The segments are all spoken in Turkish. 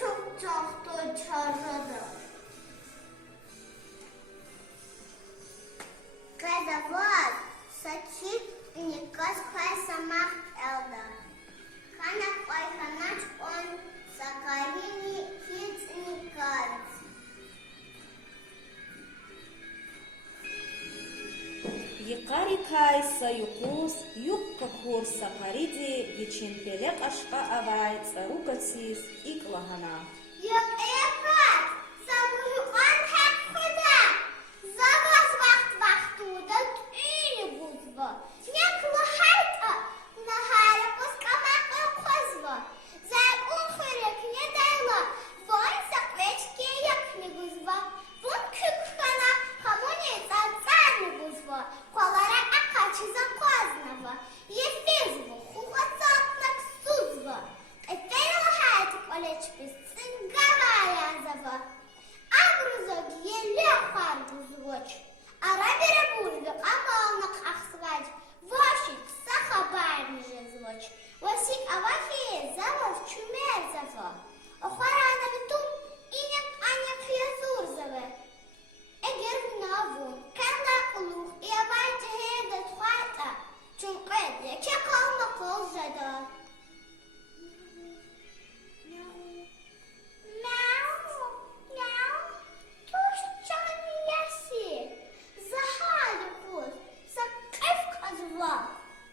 çok çağırdı. Когда вот сочит никак самах элда. Хана пайханач он сакарини хит никак. Йыкари кайса юкус, юкка курса кариди, еченпелек ашка авай царукатсис иклагана. Yok ekat, sabunu an hep kıda. Zavaz vakti uda tüyünü buzva. Neklu hayta, nahara kuskamakla kozva. Zek un hürek ne dayla, vay sakveçke yakni buzva. Bun kükkana hamuni zatsarni buzva. Kolara akaçıza koznava. Yefizvu, huvatsatnak suzva. Efendim hayatı koleçbis. Гавайязова. Агрузок еле харгузвоч. Арабера бульга амалнак ахсвач. Вашик сахабайни жезвоч. Васик авахи заваз чумерзава. Охарана битум инек анек язурзаве. Эгер гнавун канда кулух и авайте хеда твайта. Чункед яке калма кол жада.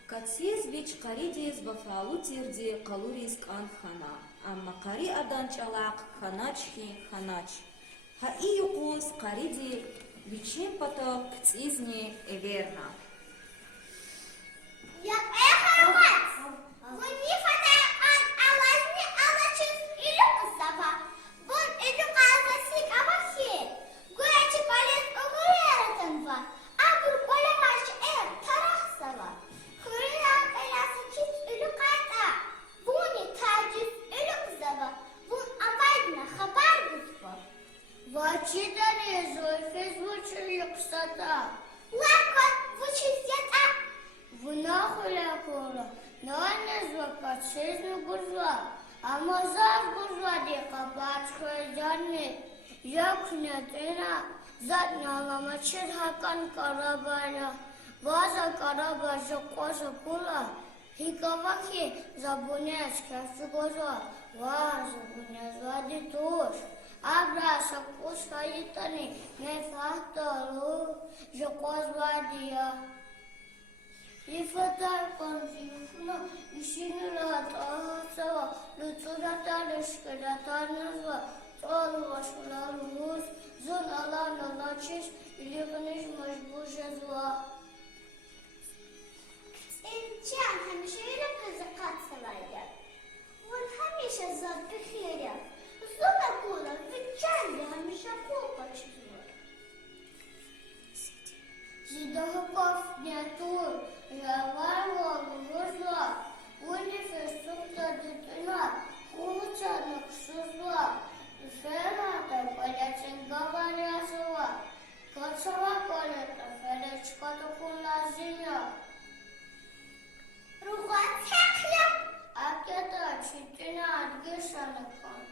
Катсиз вич каридиз бафалу тирди калурис кан хана. Амма кари адан чалак ханачхи ханач. Хаи юкус кариди вичим пато кцизни эверна. Я эхарват! Вы не фата ан алазни алачис или кусава. Вон иду казасик авахи. Гуячи палец огурератанва. Агур колемаш тарахсава. Хуринан элясачис үлü кайта. Буни таджис үлü кузава. Вон авайдна хабар бузва. Вачидани зойфез вучу юксата. Лаква вучис ята. Вона хуляковна, не звука чизну буржуа, а мозав буржуа дика бачхуя джанни, як нятина, задня ламачит хакан карабаля, ваза карабаля коза кула, хикавахи забунец кафигоза, ваза бунец вади туш, абраса куска итани, не фахталу, жокоз вадия. Ifadar konjifuna işini rahat ağırsava, lütfuratar ışkıratarnızva, çoğulu başvularımız, zon alan alaçış, ilikiniz mecbuşezva. İncan hemşire kızı katsavaydı. Vın hemşe zat bihire. Zona kula, vitçendi hemşe kolpa çizvar. Zidahakov netur. Я варвала вожла, улицы сумка детина, куча кшузла, ферата полячен говорясова, качава колета, феречка токуна зиня. Руга цехля, а кета читина адгешанакан.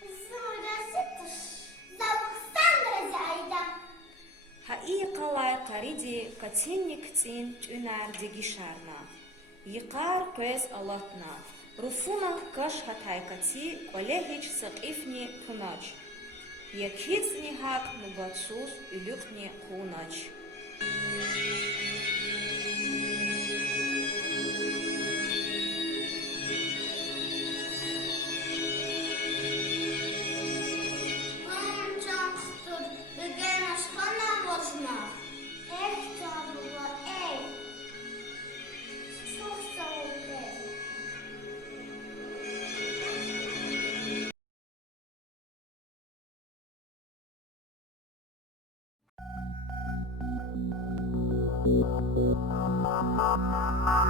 Зураситыш, Александра зайда. Хаи калай кариди катинник тин тюнар дигишарна. Йыкар квез алатна. Руфуна каш хатай кати колехич сакифни тунач. Якицни хак нубатсус илюхни хунач.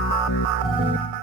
Mama.